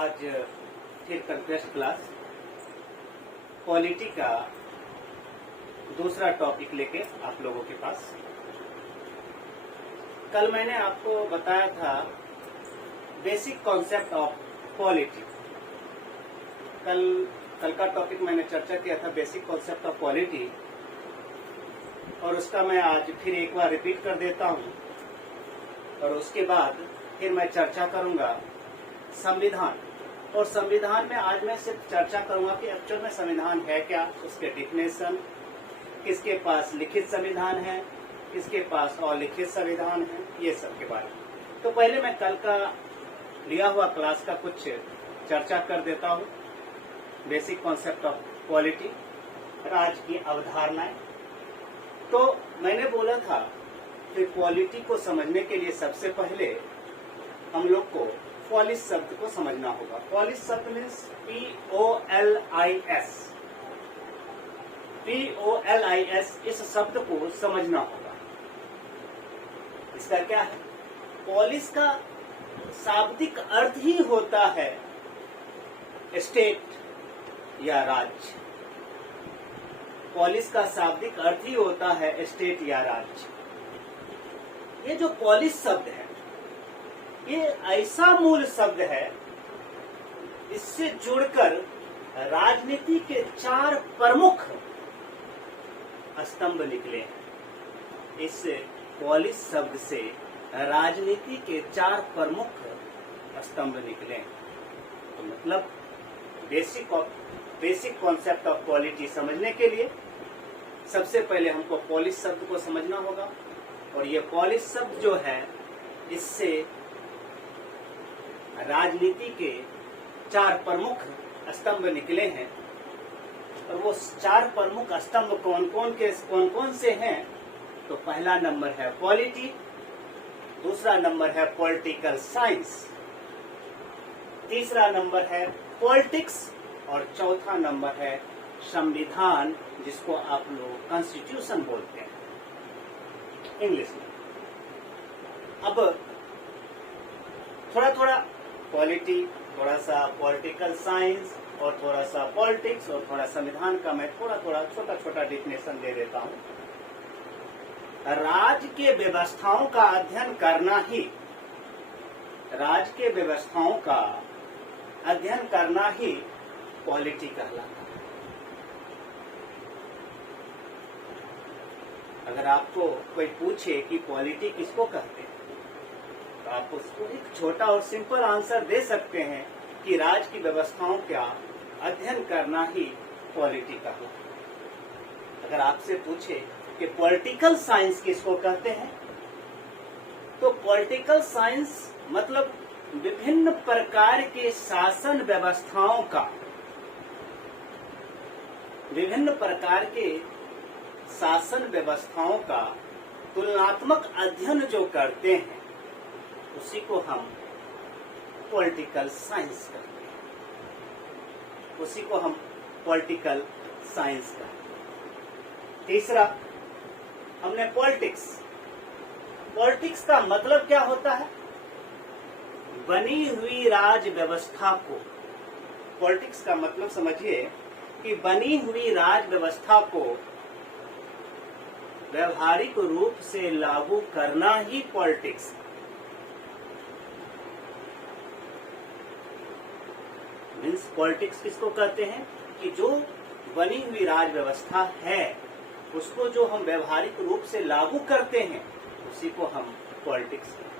आज फिर contest class polity का दूसरा टॉपिक लेके आप लोगों के पास। कल मैंने आपको बताया था बेसिक कॉन्सेप्ट ऑफ पॉलिटी। कल का टॉपिक मैंने चर्चा किया था बेसिक कॉन्सेप्ट ऑफ पॉलिटी, और उसका मैं आज फिर एक बार रिपीट कर देता हूं, और उसके बाद फिर मैं चर्चा करूंगा संविधान। और संविधान में आज मैं सिर्फ चर्चा करूंगा कि एक्चुअल में संविधान है क्या, उसके डिफिनेशन, किसके पास लिखित संविधान है, किसके पास अलिखित संविधान है, ये सब के बारे में। तो पहले मैं कल का लिया हुआ क्लास का कुछ चर्चा कर देता हूँ। बेसिक कॉन्सेप्ट ऑफ पॉलिटी, राज की अवधारणाएं। तो मैंने बोला था कि पॉलिटी को समझने के लिए सबसे पहले हम लोग को पॉलिस शब्द को समझना होगा। पॉलिस शब्द मीन्स POLIS। POLIS इस शब्द को समझना होगा। इसका क्या है? पॉलिस का शाब्दिक अर्थ ही होता है स्टेट या राज्य। पॉलिस का शाब्दिक अर्थ ही होता है स्टेट या राज्य। ये जो पॉलिस शब्द है, ये ऐसा मूल शब्द है, इससे जुड़कर राजनीति के 4 प्रमुख स्तंभ निकले हैं। इस पॉलिस शब्द से राजनीति के 4 प्रमुख स्तंभ निकले हैं। तो मतलब बेसिक कॉन्सेप्ट ऑफ पॉलिटी समझने के लिए सबसे पहले हमको पॉलिस शब्द को समझना होगा। और ये पॉलिस शब्द जो है, इससे राजनीति के 4 प्रमुख स्तंभ निकले हैं। और वो 4 प्रमुख स्तंभ कौन कौन से हैं? तो पहला नंबर है पॉलिटी, दूसरा नंबर है पॉलिटिकल साइंस, तीसरा नंबर है पॉलिटिक्स, और चौथा नंबर है संविधान, जिसको आप लोग कॉन्स्टिट्यूशन बोलते हैं इंग्लिश में। अब थोड़ा थोड़ा पॉलिटी, थोड़ा सा पॉलिटिकल साइंस, और थोड़ा सा पॉलिटिक्स, और थोड़ा संविधान का मैं थोड़ा छोटा छोटा डिफिनेशन दे देता हूं। राज्य के व्यवस्थाओं का अध्ययन करना ही, राज्य के व्यवस्थाओं का अध्ययन करना ही पॉलिटी कहलाता है। अगर आपको कोई पूछे कि पॉलिटी किसको कहते हैं, तो आप उसको एक छोटा और सिंपल आंसर दे सकते हैं कि राज्य की व्यवस्थाओं का अध्ययन करना ही पॉलिटी कहलाता है। अगर आपसे पूछे कि पॉलिटिकल साइंस किसको कहते हैं, तो पॉलिटिकल साइंस मतलब विभिन्न प्रकार के शासन व्यवस्थाओं का, विभिन्न प्रकार के शासन व्यवस्थाओं का तुलनात्मक अध्ययन जो करते हैं, उसी को हम पॉलिटिकल साइंस कहते हैं। उसी को हम पॉलिटिकल साइंस कहते हैं। तीसरा हमने पॉलिटिक्स। पॉलिटिक्स का मतलब क्या होता है? बनी हुई राज व्यवस्था को, पॉलिटिक्स का मतलब समझिए कि बनी हुई राज व्यवस्था को व्यवहारिक रूप से लागू करना ही पॉलिटिक्स है। मीन्स पॉलिटिक्स किसको कहते हैं? कि जो बनी हुई राज व्यवस्था है, उसको जो हम व्यवहारिक रूप से लागू करते हैं, उसी को हम पॉलिटिक्स कहते हैं।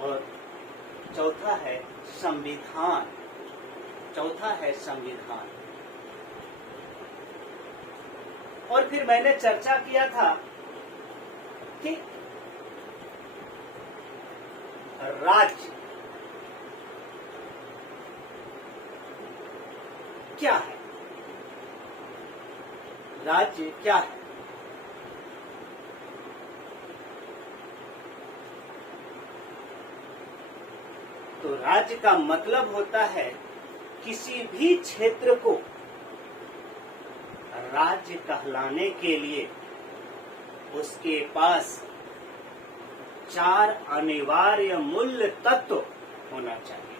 और चौथा है संविधान। चौथा है संविधान। और फिर मैंने चर्चा किया था कि राज्य क्या है, राज्य क्या है। तो राज्य का मतलब होता है किसी भी क्षेत्र को राज्य कहलाने के लिए उसके पास 4 अनिवार्य मूल्य तत्व होना चाहिए।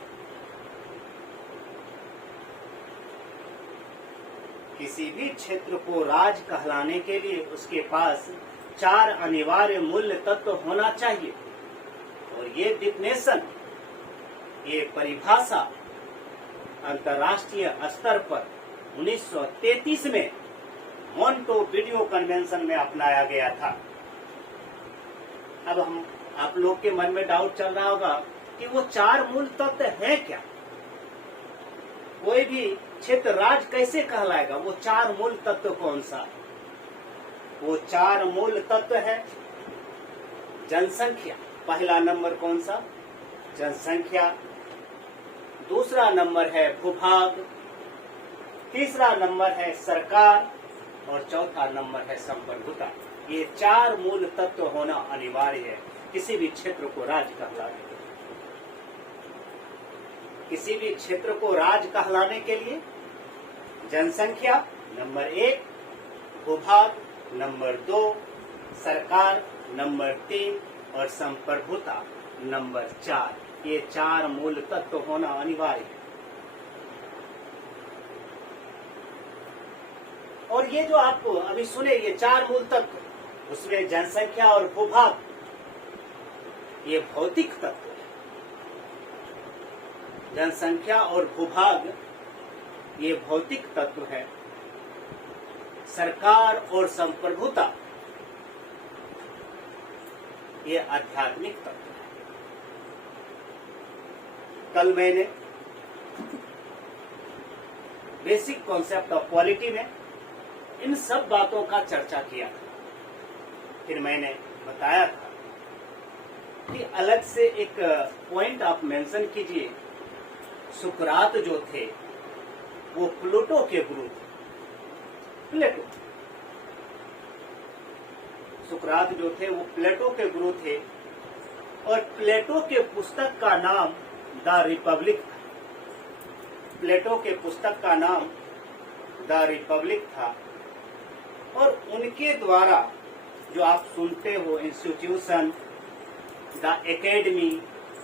किसी भी क्षेत्र को राज कहलाने के लिए उसके पास 4 अनिवार्य मूल्य तत्व होना चाहिए। और ये डिफिनेशन, ये परिभाषा अंतर्राष्ट्रीय स्तर पर 1933 में मोंटेविडियो कन्वेंशन में अपनाया गया था। अब आप लोग के मन में डाउट चल रहा होगा कि वो 4 मूल तत्व है क्या? कोई भी क्षेत्र राज कैसे कहलाएगा? वो 4 मूल तत्व कौन सा? वो 4 मूल तत्व है जनसंख्या। पहला नंबर कौन सा? जनसंख्या। दूसरा नंबर है भूभाग, तीसरा नंबर है सरकार और चौथा नंबर है संप्रभुता। ये 4 मूल तत्व होना अनिवार्य है किसी भी क्षेत्र को राज कहलाने के लिए। किसी भी क्षेत्र को राज कहलाने के लिए जनसंख्या नंबर 1, भूभाग नंबर 2, सरकार नंबर 3 और संप्रभुता नंबर 4। ये 4 मूल तत्व होना अनिवार्य है। और ये जो आप अभी सुने, ये 4 मूल तत्व, उसमें जनसंख्या और भूभाग ये भौतिक तत्व है। जनसंख्या और भूभाग ये भौतिक तत्व है। सरकार और संप्रभुता ये आध्यात्मिक तत्व है। कल मैंने बेसिक कॉन्सेप्ट ऑफ पॉलिटी में इन सब बातों का चर्चा किया था। फिर मैंने बताया था कि अलग से एक पॉइंट आप मेंशन कीजिए। सुकरात जो थे वो प्लेटो के गुरु थे। प्लेटो, सुकरात जो थे वो प्लेटो के गुरु थे और प्लेटो के पुस्तक का नाम द रिपब्लिक था। प्लेटो के पुस्तक का नाम द रिपब्लिक था। और उनके द्वारा जो आप सुनते हो इंस्टीट्यूशन, द एकेडमी,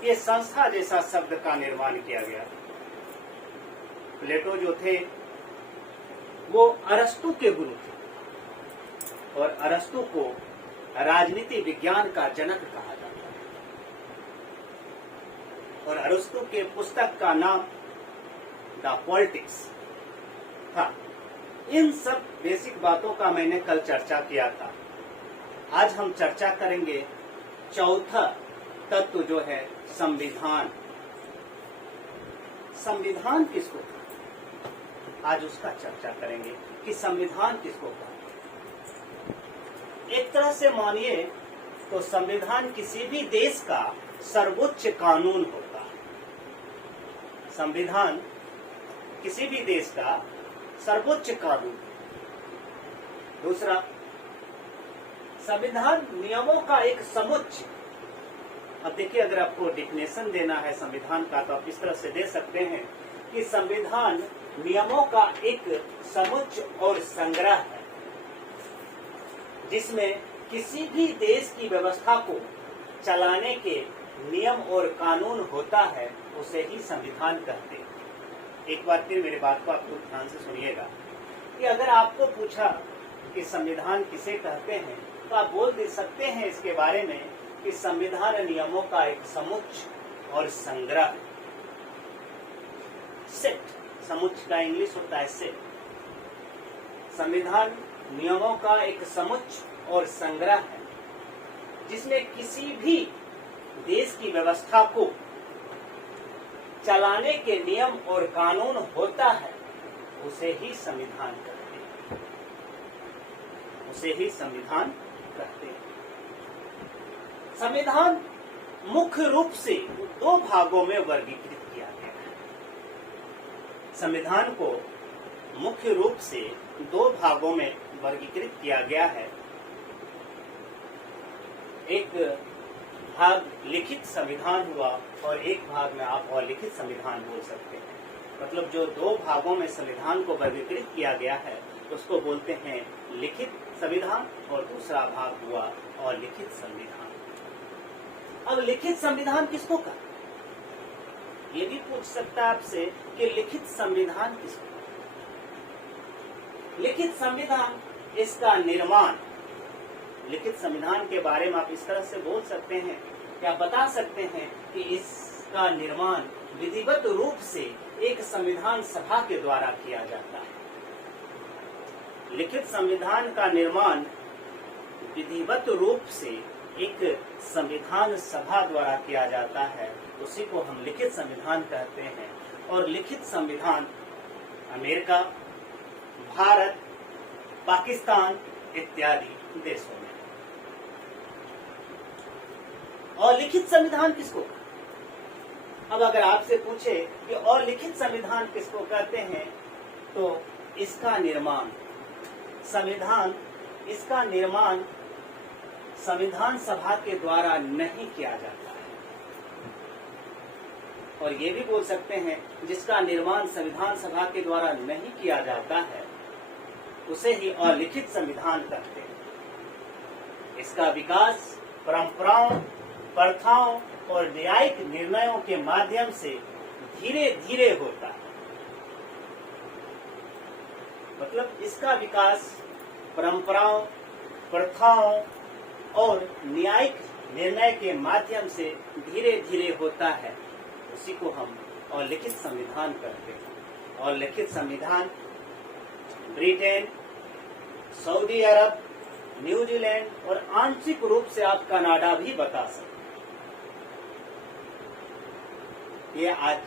ये संस्था जैसा शब्द का निर्माण किया गया। प्लेटो जो थे वो अरस्तु के गुरु थे और अरस्तु को राजनीति विज्ञान का जनक कहा जाता है। और अरस्तु के पुस्तक का नाम द पॉलिटिक्स था। इन सब बेसिक बातों का मैंने कल चर्चा किया था। आज हम चर्चा करेंगे चौथा तत्व जो है संविधान। संविधान किसको कहते हैं? आज उसका चर्चा करेंगे कि संविधान किसको कहते हैं। एक तरह से मानिए तो संविधान किसी भी देश का सर्वोच्च कानून होता है। संविधान किसी भी देश का सर्वोच्च कानून। दूसरा, संविधान नियमों का एक समुच्चय। अब देखिए, अगर आपको डिफिनेशन देना है संविधान का तो आप इस तरह से दे सकते हैं कि संविधान नियमों का एक समुच्चय और संग्रह है जिसमें किसी भी देश की व्यवस्था को चलाने के नियम और कानून होता है, उसे ही संविधान कहते हैं। एक बार फिर मेरी बात को आपको ध्यान से सुनिएगा कि अगर आपको पूछा कि संविधान किसे कहते हैं तो आप बोल दे सकते हैं इसके बारे में कि संविधान नियमों का एक समुच्चय और संग्रह। सेट, समुच्चय का इंग्लिश होता है सेट। संविधान नियमों का एक समुच्चय और संग्रह है जिसमें किसी भी देश की व्यवस्था को चलाने के नियम और कानून होता है, उसे ही संविधान कहते हैं। उसे ही संविधान कहते हैं। संविधान मुख्य रूप से 2 भागों में वर्गीकृत किया गया है। संविधान को मुख्य रूप से 2 भागों में वर्गीकृत किया गया है। एक भाग लिखित संविधान हुआ और एक भाग में आप अलिखित संविधान बोल सकते हैं। मतलब जो 2 भागों में संविधान को वर्गीकृत किया गया है उसको बोलते हैं लिखित संविधान और दूसरा भाग हुआ अलिखित संविधान। अब लिखित संविधान किसको कहते हैं? ये भी पूछ सकता है आपसे कि लिखित संविधान किसको, लिखित संविधान, इसका निर्माण, लिखित संविधान के बारे में आप इस तरह से बोल सकते हैं, क्या बता सकते हैं कि इसका निर्माण विधिवत रूप से एक संविधान सभा के द्वारा किया जाता है। लिखित संविधान का निर्माण विधिवत रूप से एक संविधान सभा द्वारा किया जाता है, उसी को हम लिखित संविधान कहते हैं। और लिखित संविधान अमेरिका, भारत, पाकिस्तान इत्यादि देशों में। और लिखित संविधान किसको, अब अगर आपसे पूछे कि और लिखित संविधान किसको कहते हैं, तो इसका निर्माण, संविधान, इसका निर्माण संविधान सभा के द्वारा नहीं किया जाता है। और ये भी बोल सकते हैं जिसका निर्माण संविधान सभा के द्वारा नहीं किया जाता है उसे ही अलिखित संविधान कहते हैं। इसका विकास परंपराओं, प्रथाओं और न्यायिक निर्णयों के माध्यम से धीरे धीरे होता है। मतलब इसका विकास परंपराओं, प्रथाओं और न्यायिक निर्णय के माध्यम से धीरे धीरे होता है, उसी को हम अलिखित संविधान कहते हैं। अलिखित संविधान ब्रिटेन, सऊदी अरब, न्यूजीलैंड और आंशिक रूप से आप कनाडा भी बता सकते हैं। ये आज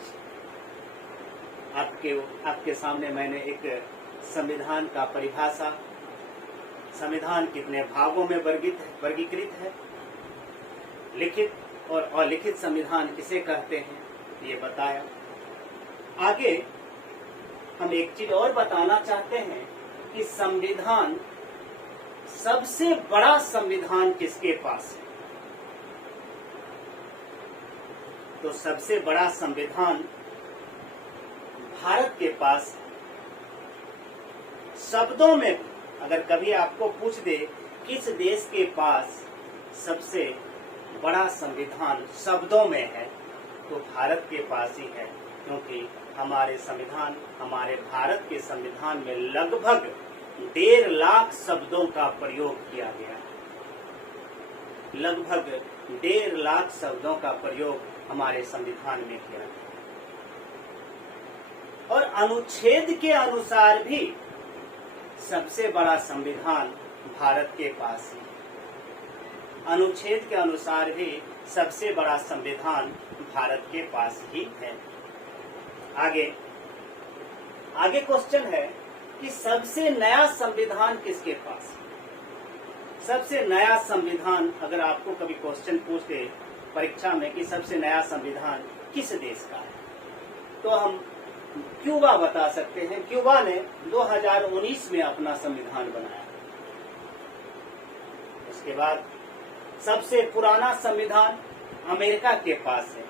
आपके सामने मैंने एक संविधान का परिभाषा, संविधान कितने भागों में वर्गीकृत है, लिखित और अलिखित संविधान किसे कहते हैं, ये बताया। आगे हम एक चीज और बताना चाहते हैं कि संविधान, सबसे बड़ा संविधान किसके पास है। तो सबसे बड़ा संविधान भारत के पास है। शब्दों में अगर कभी आपको पूछ दे किस देश के पास सबसे बड़ा संविधान शब्दों में है, तो भारत के पास ही है, क्योंकि हमारे संविधान, हमारे भारत के संविधान में लगभग 1.5 लाख शब्दों का प्रयोग किया गया है। लगभग 1.5 लाख शब्दों का प्रयोग हमारे संविधान में किया गया। और अनुच्छेद के अनुसार भी सबसे बड़ा संविधान भारत के पास है। अनुच्छेद के अनुसार भी सबसे बड़ा संविधान भारत के पास ही है। आगे क्वेश्चन है कि सबसे नया संविधान किसके पास है। सबसे नया संविधान, अगर आपको कभी क्वेश्चन पूछे परीक्षा में कि सबसे नया संविधान किस देश का है, तो हम क्यूबा बता सकते हैं। क्यूबा ने 2019 में अपना संविधान बनाया। उसके बाद सबसे पुराना संविधान अमेरिका के पास है।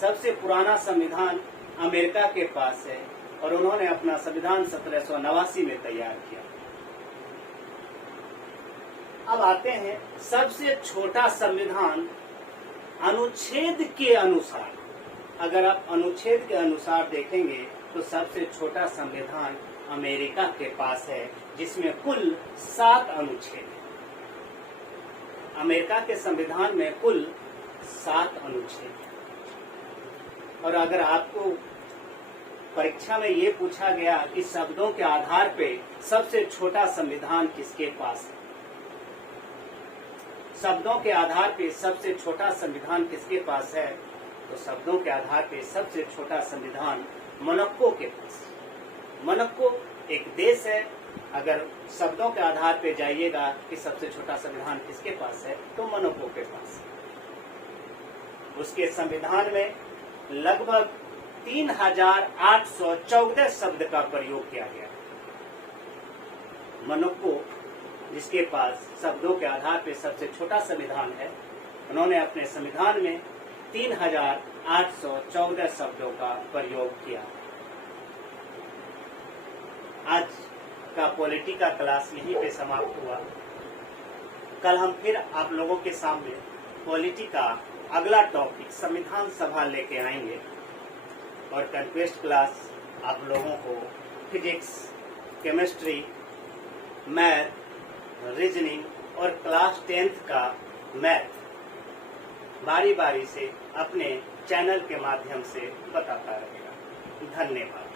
सबसे पुराना संविधान अमेरिका के पास है और उन्होंने अपना संविधान 1789 में तैयार किया। अब आते हैं सबसे छोटा संविधान अनुच्छेद के अनुसार। अगर आप अनुच्छेद के अनुसार देखेंगे तो सबसे छोटा संविधान अमेरिका के पास है, जिसमें कुल 7 अनुच्छेद हैं। अमेरिका के संविधान में कुल 7 अनुच्छेद हैं। और अगर आपको परीक्षा में ये पूछा गया कि शब्दों के आधार पे सबसे छोटा संविधान किसके पास है, शब्दों के आधार पे सबसे छोटा संविधान किसके पास है, तो शब्दों के आधार पे सबसे छोटा संविधान मोनाको के पास। मोनाको एक देश है। अगर शब्दों के आधार पे जाइएगा कि सबसे छोटा संविधान किसके पास है, तो मोनाको के पास है। उसके संविधान में लगभग 3814 शब्द का प्रयोग किया गया। मोनाको, जिसके पास शब्दों के आधार पे सबसे छोटा संविधान है, उन्होंने अपने संविधान में 3814 शब्दों का प्रयोग किया। आज का पॉलिटी का क्लास यहीं पे समाप्त हुआ। कल हम फिर आप लोगों के सामने पॉलिटी का अगला टॉपिक संविधान सभा लेके आएंगे और कंक्वेस्ट क्लास आप लोगों को फिजिक्स, केमिस्ट्री, मैथ, रीजनिंग और क्लास 10th का मैथ बारी बारी से अपने चैनल के माध्यम से बताता रहेगा। धन्यवाद।